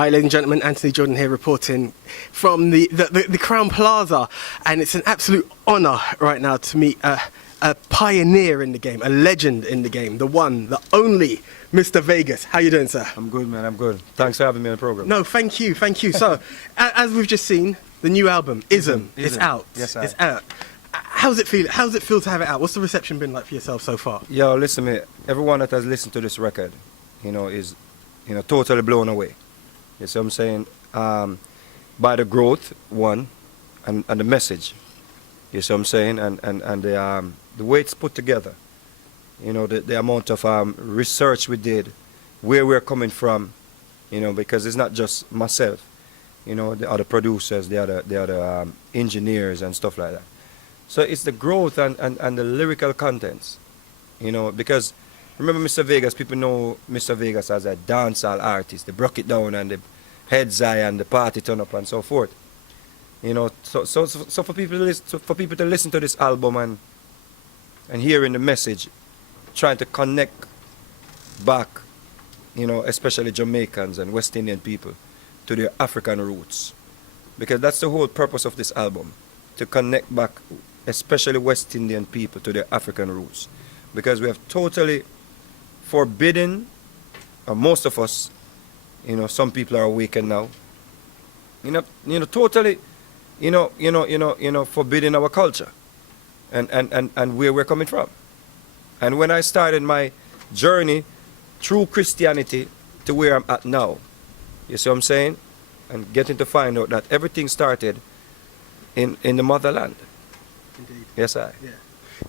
Hi, ladies and gentlemen, Anthony Jordan here reporting from the Crown Plaza, and it's an absolute honour right now to meet a pioneer in the game, a legend in the game, the one, the only Mr. Vegas. How you doing, sir? I'm good, man, I'm good. Thanks for having me on the programme. No, thank you. So, as we've just seen, the new album, Ism, is out. Yes, it's out. How's it feel? How's it feel to have it out? What's the reception been like for yourself so far? Yo, listen, mate, everyone that has listened to this record, is, totally blown away. You see what I'm saying? By the growth, one, and the message. You see what I'm saying? And the way it's put together. The amount of research we did, where we're coming from, because it's not just myself. The other producers, the other engineers and stuff like that. So it's the growth and the lyrical contents, because remember Mr. Vegas, people know Mr. Vegas as a dancehall artist. They broke it down and the heads high and the party turn up and so forth. So for people to listen to this album and hearing the message, trying to connect back, especially Jamaicans and West Indian people to their African roots. Because that's the whole purpose of this album, to connect back especially West Indian people to their African roots. Because we have totally forbidden, or most of us, some people are awakened now, totally, forbidding our culture and where we're coming from. And when I started my journey through Christianity to where I'm at now, you see what I'm saying? And getting to find out that everything started in the motherland. Indeed. Yes, I. Yeah.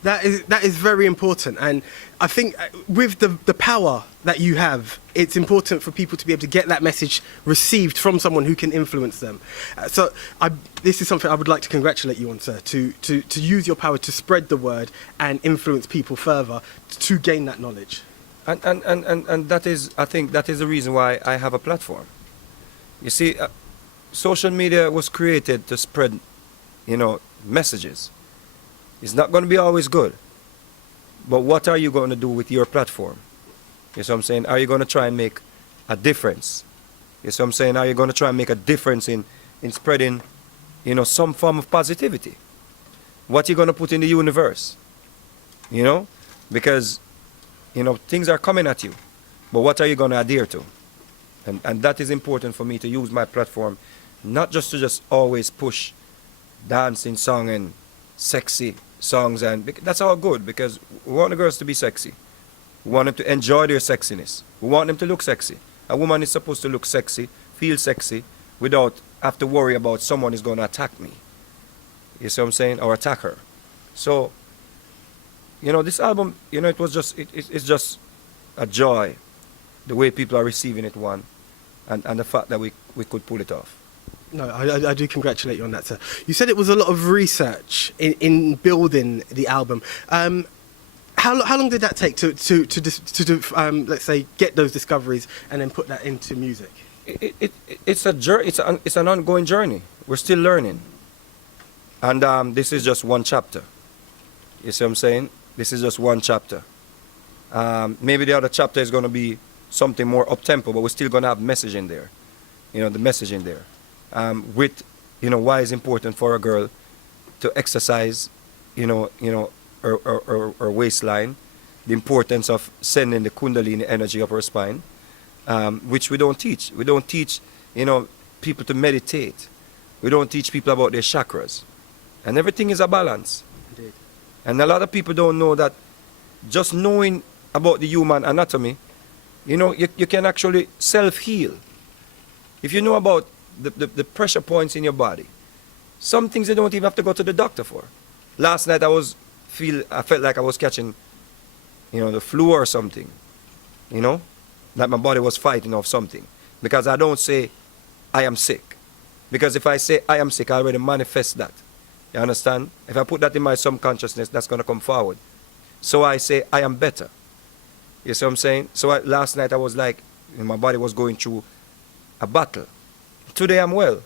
That is very important, and I think with the power that you have, it's important for people to be able to get that message received from someone who can influence them. This is something I would like to congratulate you on, sir, to use your power to spread the word and influence people further to gain that knowledge. And that is, I think, that is the reason why I have a platform. You see, social media was created to spread, messages. It's not going to be always good. But what are you going to do with your platform? You see what I'm saying? Are you going to try and make a difference? You see what I'm saying? Are you going to try and make a difference in spreading, some form of positivity? What are you going to put in the universe? Because, things are coming at you. But what are you going to adhere to? And that is important for me, to use my platform, not just to always push dancing song and sexy songs, and that's all good, because we want the girls to be sexy. We want them to enjoy their sexiness. We want them to look sexy. A woman is supposed to look sexy, feel sexy, without have to worry about someone is going to attack me. You see what I'm saying? Or attack her. So, this album, it's just a joy, the way people are receiving it, one, and the fact that we could pull it off. No, I do congratulate you on that, sir. You said it was a lot of research in building the album. How long did that take to let's say, get those discoveries and then put that into music? It's a journey. It's an ongoing journey. We're still learning, and this is just one chapter. You see what I'm saying? This is just one chapter. Maybe the other chapter is going to be something more up-tempo, but we're still going to have message in there. The message in there. With, why it's important for a girl to exercise, her waistline, the importance of sending the Kundalini energy up her spine, which we don't teach. We don't teach, people to meditate. We don't teach people about their chakras. And everything is a balance. Indeed. And a lot of people don't know that just knowing about the human anatomy, you can actually self-heal. If you know about the pressure points in your body, some things you don't even have to go to the doctor for. Last night I felt like I was catching, the flu or something, that my body was fighting off something. Because I don't say I am sick. Because if I say I am sick, I already manifest that. You understand? If I put that in my subconsciousness, that's going to come forward. So I say I am better. You see what I'm saying? So last night I was like, my body was going through a battle. Today I'm well.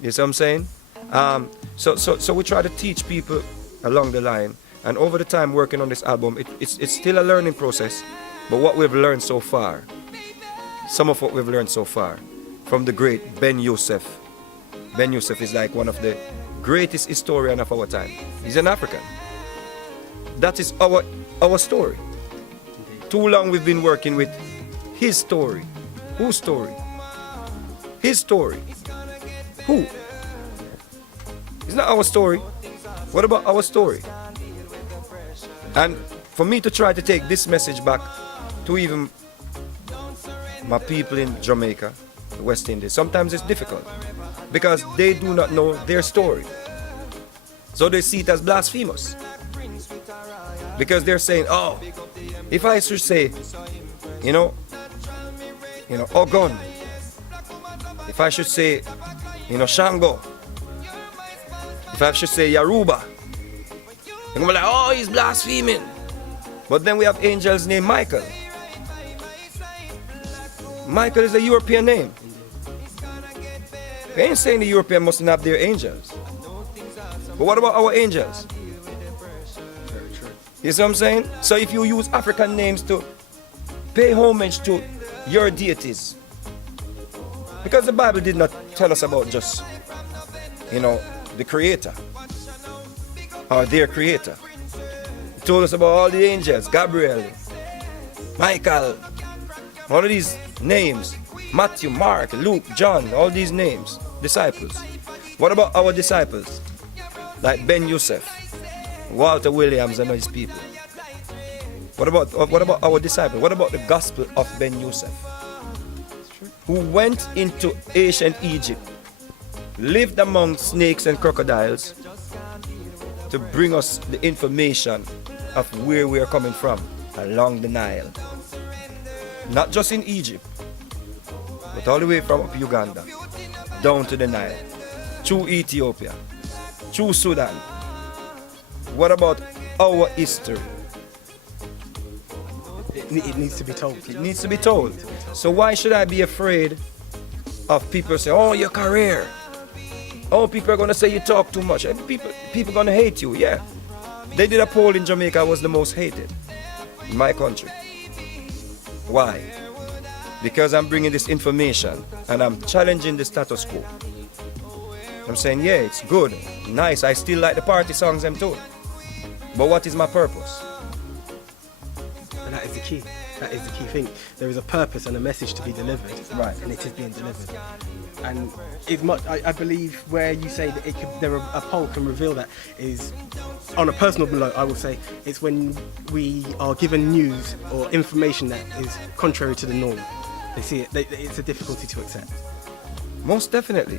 You see what I'm saying? So we try to teach people along the line, and over the time working on this album, it's still a learning process. But what we've learned so far, some of what we've learned so far, from the great Ben Youssef. Ben Youssef is like one of the greatest historian of our time. He's an African. That is our story. Too long we've been working with his story. Whose story? His story. Who? It's not our story. What about our story? And for me to try to take this message back to even my people in Jamaica, the West Indies, sometimes it's difficult because they do not know their story. So they see it as blasphemous. Because they're saying, oh, if I should say, Ogun, if I should say, Shango, if I should say Yaruba, they're gonna be like, oh, he's blaspheming. But then we have angels named Michael. Michael is a European name. We ain't saying the European mustn't have their angels. But what about our angels? You see what I'm saying? So if you use African names to pay homage to your deities, because the Bible did not tell us about just, the creator or their creator. It told us about all the angels, Gabriel, Michael, all of these names, Matthew, Mark, Luke, John, all these names, disciples. What about our disciples? Like Ben Youssef, Walter Williams and his people. What about our disciples? What about the gospel of Ben Youssef, who went into ancient Egypt, lived among snakes and crocodiles to bring us the information of where we are coming from along the Nile. Not just in Egypt, but all the way from up Uganda, down to the Nile, through Ethiopia, through Sudan. What about our history? It needs to be told. It needs to be told. So why should I be afraid of people saying, oh, your career? Oh, people are going to say you talk too much. People are going to hate you. Yeah. They did a poll in Jamaica. I was the most hated in my country. Why? Because I'm bringing this information and I'm challenging the status quo. I'm saying, yeah, it's good, nice. I still like the party songs them too. But what is my purpose? And that is the key. That is the key thing. There is a purpose and a message to be delivered. Right. And it is being delivered. And it's much, I believe where you say that a poll can reveal that is, on a personal note, I will say, it's when we are given news or information that is contrary to the norm. They see it, it's a difficulty to accept. Most definitely.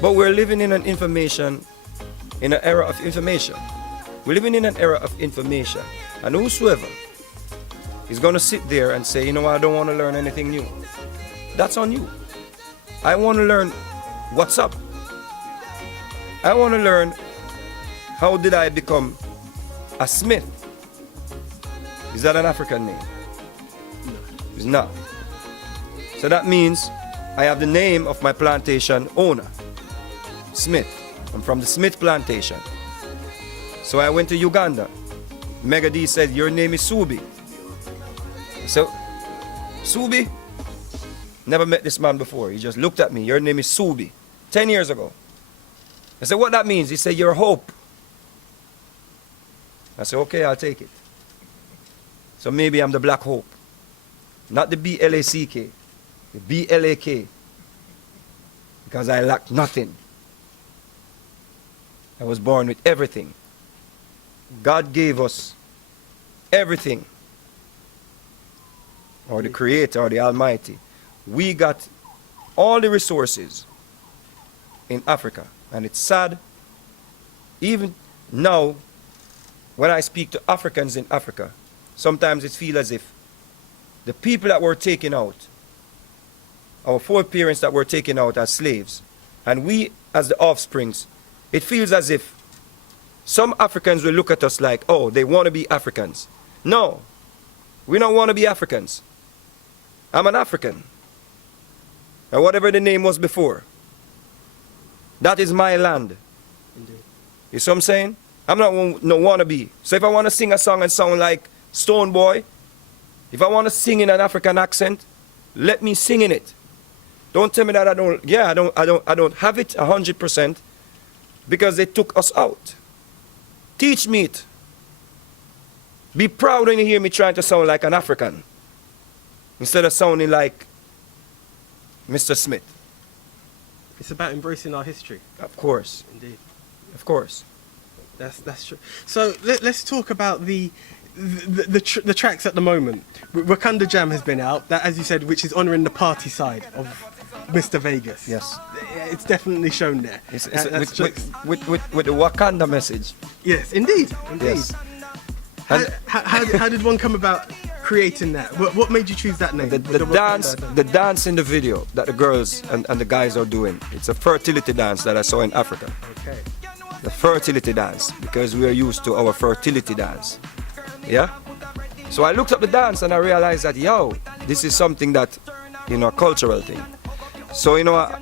But we're living in an era of information. We're living in an era of information. And whosoever is going to sit there and say, I don't want to learn anything new, that's on you. I want to learn what's up. I want to learn how did I become a smith. Is that an African name? No. It's not. So that means I have the name of my plantation owner, Smith. I'm from the Smith plantation. So I went to Uganda. Mega D said, your name is Subi. So, Subi? Never met this man before. He just looked at me. Your name is Subi. 10 years ago. I said, what that means? He said, your hope. I said, okay, I'll take it. So maybe I'm the Black Hope. Not the B-L-A-C-K. The B-L-A-K. Because I lacked nothing. I was born with everything. God gave us everything. Or the Creator, or the Almighty. We got all the resources in Africa. And it's sad, even now, when I speak to Africans in Africa, sometimes it feels as if the people that were taken out, our foreparents that were taken out as slaves, and we as the offsprings, it feels as if some Africans will look at us like, oh, they want to be Africans. No, we don't want to be Africans. I'm an African. And whatever the name was before, that is my land. Indeed. You see what I'm saying? I'm not no wannabe. So if I want to sing a song and sound like Stone Boy, if I want to sing in an African accent, let me sing in it. Don't tell me that I don't. Yeah, I don't have it 100% because they took us out. Teach me it. Be proud when you hear me trying to sound like an African instead of sounding like Mr. Smith. It's about embracing our history. Of course, Indeed. of course. That's true. So let's talk about the tracks at the moment. Wakanda Jam has been out, that, as you said, which is honouring the party side of Mr. Vegas. Yes. It's definitely shown there. It's With the Wakanda message. yes, indeed. Yes. How did one come about creating that? What made you choose that name? The dance in the video that the girls and the guys are doing, it's a fertility dance that I saw in Africa. Okay. The fertility dance, because we are used to our fertility dance. Yeah? So I looked up the dance and I realized that, yo, this is something that, a cultural thing. So,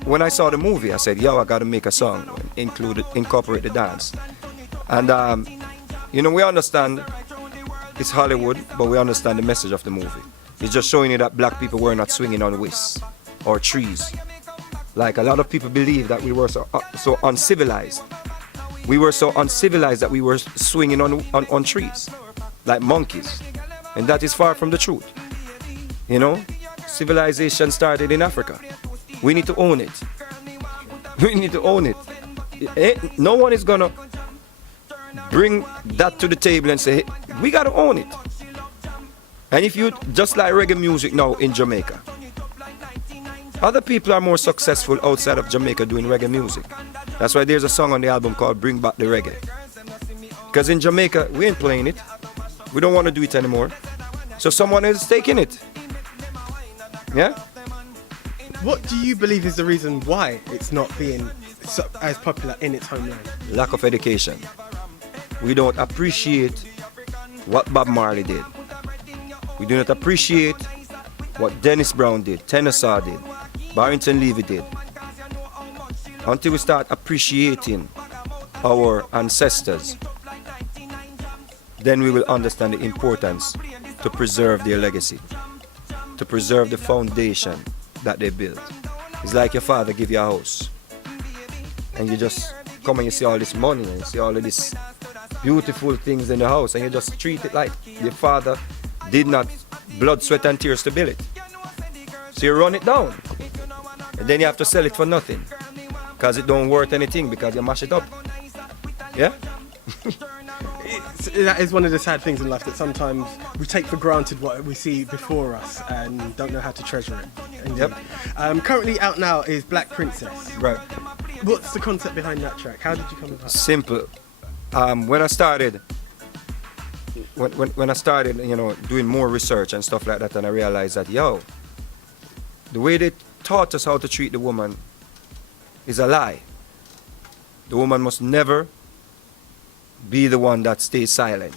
when I saw the movie, I said, yo, I got to make a song, incorporate the dance. And, we understand it's Hollywood, but we understand the message of the movie. It's just showing you that black people were not swinging on whisks or trees. Like a lot of people believe that we were so uncivilized. We were so uncivilized that we were swinging on trees, like monkeys. And that is far from the truth. Civilization started in Africa. We need to own it. We need to own it. No one is gonna bring that to the table and say, hey, we gotta own it. And if you, just like reggae music now in Jamaica, other people are more successful outside of Jamaica doing reggae music. That's why there's a song on the album called Bring Back the Reggae. Because in Jamaica, we ain't playing it. We don't want to do it anymore. So someone else is taking it. Yeah? What do you believe is the reason why it's not being as popular in its homeland? Lack of education. We don't appreciate what Bob Marley did. We do not appreciate what Dennis Brown did, Tennessee did, Barrington Levy did. Until we start appreciating our ancestors, then we will understand the importance to preserve their legacy, to preserve the foundation that they built. It's like your father give you a house, and you just come and you see all this money and you see all of these beautiful things in the house, and you just treat it like your father did not blood, sweat and tears to build it. So you run it down, and then you have to sell it for nothing because it don't worth anything because you mash it up. Yeah? That is one of the sad things in life, that sometimes we take for granted what we see before us and don't know how to treasure it. Indeed. Yep. Currently out now is Black Princess. Right. What's the concept behind that track? How did you come about? Simple. When I started, doing more research and stuff like that, and I realized that, the way they taught us how to treat the woman is a lie. The woman must never be the one that stays silent.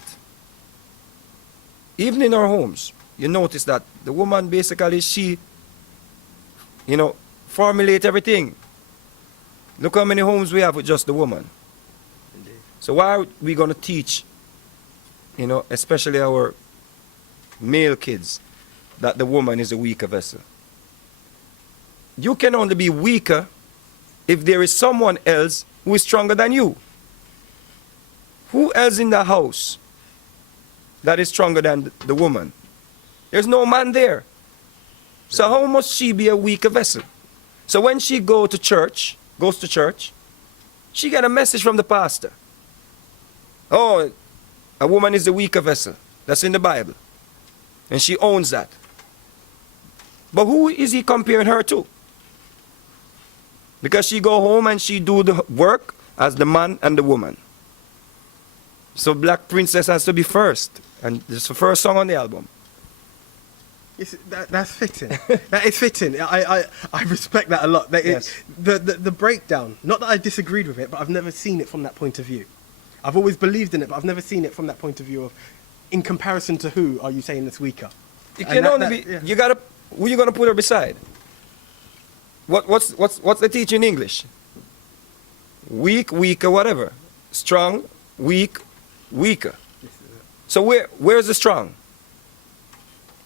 Even in our homes, you notice that the woman basically, she, formulate everything. Look how many homes we have with just the woman. Indeed. So why are we going to teach, especially our male kids, that the woman is a weaker vessel? You can only be weaker if there is someone else who is stronger than you. Who else in the house that is stronger than the woman? There's no man there. So how must she be a weaker vessel? So when she goes to church, she get a message from the pastor. Oh, a woman is the weaker vessel. That's in the Bible. And she owns that. But who is he comparing her to? Because she go home and she do the work as the man and the woman. So Black Princess has to be first. And this is the first song on the album. Yes, that's fitting. That is fitting. I respect that a lot. Yes. The breakdown, not that I disagreed with it, but I've never seen it from that point of view. I've always believed in it, but I've never seen it from that point of view of, in comparison to who are you saying that's weaker? It can only be, you gotta, who you gonna put her beside? What's the teaching in English? Weak, weaker, whatever. Strong, weak, weaker. So where's the strong?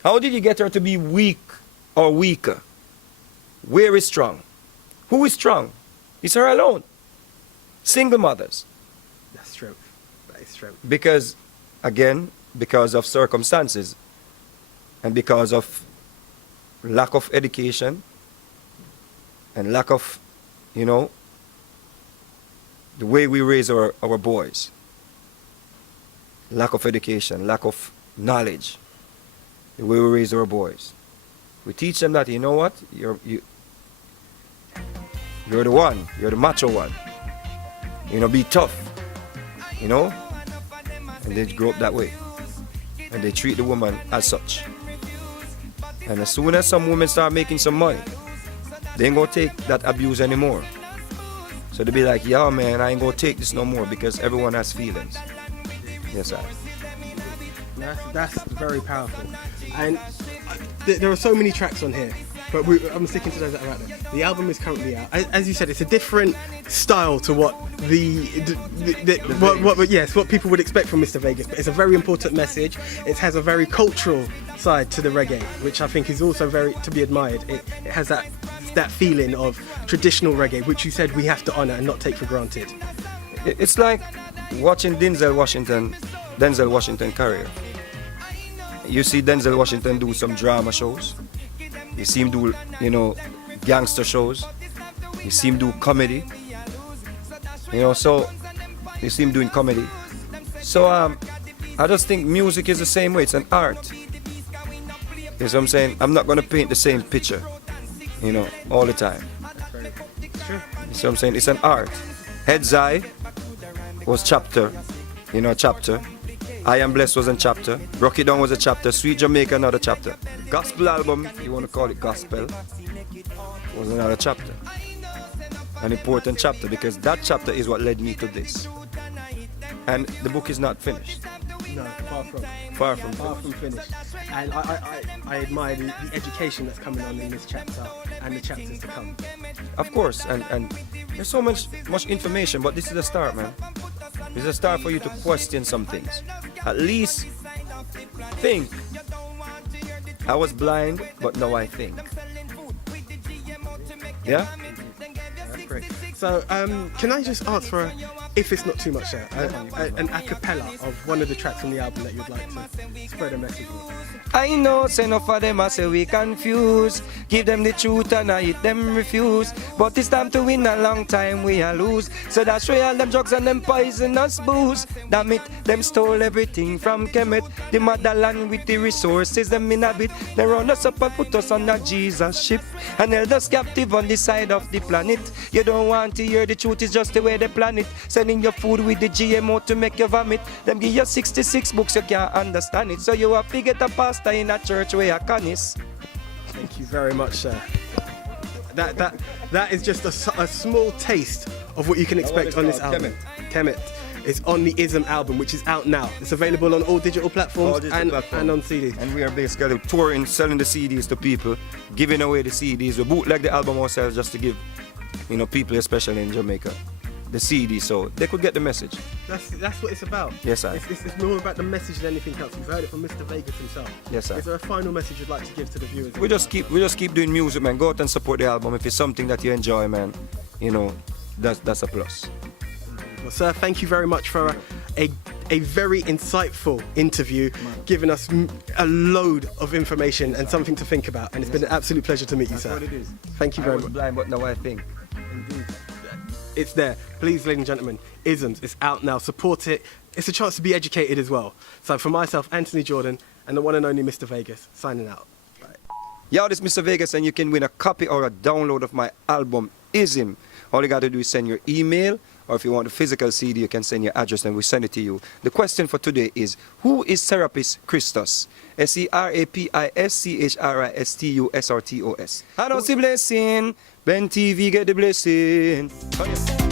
How did you get her to be weak or weaker? Where is strong? Who is strong? It's her alone. Single mothers. That's true. That is true. Because, again, because of circumstances and because of lack of education and lack of, you know, the way we raise our boys. Lack of education, lack of knowledge, the way we raise our boys. We teach them that, you know what, you're the one, you're the macho one. You know, be tough, you know, and they grow up that way. And they treat the woman as such. And as soon as some women start making some money, they ain't gonna take that abuse anymore. So they be like, yeah man, I ain't gonna take this no more because everyone has feelings. Yes, sir. That's very powerful. And there are so many tracks on here, but I'm sticking to those that are out there. The album is currently out. As you said, it's a different style to what what people would expect from Mr. Vegas. But it's a very important message. It has a very cultural side to the reggae, which I think is also very to be admired. It has that feeling of traditional reggae, which you said we have to honour and not take for granted. It's like watching Denzel Washington career. You see Denzel Washington do some drama shows. You see him do, you know, gangster shows. You see him do comedy. You know, so you see him doing comedy. So I just think music is the same way. It's an art. You know what I'm saying? I'm not gonna paint the same picture, you know, all the time. It's true. You know what I'm saying? It's an art. Head's Eye was chapter, you know, chapter. I Am Blessed was a chapter. Rock It Down was a chapter. Sweet Jamaica, another chapter. Gospel album, if you want to call it gospel, was another chapter. An important chapter because that chapter is what led me to this. And the book is not finished. No, Far from finished. And I admire the education that's coming on in this chapter and the chapters to come. Of course, and there's so much information, but this is the start, man. It's a start for you to question some things. At least think. I was blind, but now I think. Yeah? That's great. So, can I just ask for, if it's not too much, an a cappella of one of the tracks on the album that you'd like to spread a message with? I know, say enough of them, I say we confused. Give them the truth and I hit them refuse. But it's time to win, a long time we are lose. So that's why all them drugs and them poisonous booze. Damn it, them stole everything from Kemet. The motherland with the resources, them in a bit. They run us up and put us on a Jesus ship. And held us captive on the side of the planet. You don't want to hear the truth, it's just the way they plan it. Sending your food with the GMO to make you vomit. Them give you 66 books, you can't understand it. So you have to get a pastor in a church where you canis. Thank you very much, sir. That is just a small taste of what you can expect on this album. Kemet. It's on the Ism album, which is out now. It's available on all digital platforms and on CDs. And we are basically touring, selling the CDs to people, giving away the CDs. We bootleg the album ourselves just to give, you know, people, especially in Jamaica, the CD, so they could get the message. That's what it's about. Yes, sir. It's more about the message than anything else. You've heard it from Mr. Vegas himself. Yes, sir. Is there a final message you'd like to give to the viewers? We just keep doing music, man. Go out and support the album. If it's something that you enjoy, man, you know, that's a plus. Well, sir, thank you very much for a very insightful interview, giving us a load of information and something to think about. And it's been an absolute pleasure to meet you, sir. That's what it is. Thank you very I was much. blind, but now I think. Indeed. It's there. Please, ladies and gentlemen, Isms, it's out now. Support it. It's a chance to be educated as well. So for myself, Anthony Jordan, and the one and only Mr. Vegas, signing out. Bye. Yo, this is Mr. Vegas, and you can win a copy or a download of my album, Ism. All you got to do is send your email, or if you want a physical CD, you can send your address and we send it to you. The question for today is, who is Serapis Christos? SERAPIS CHRISTUSRTOS. I don't see blessing, Ben TV get the blessing. Oh, yes.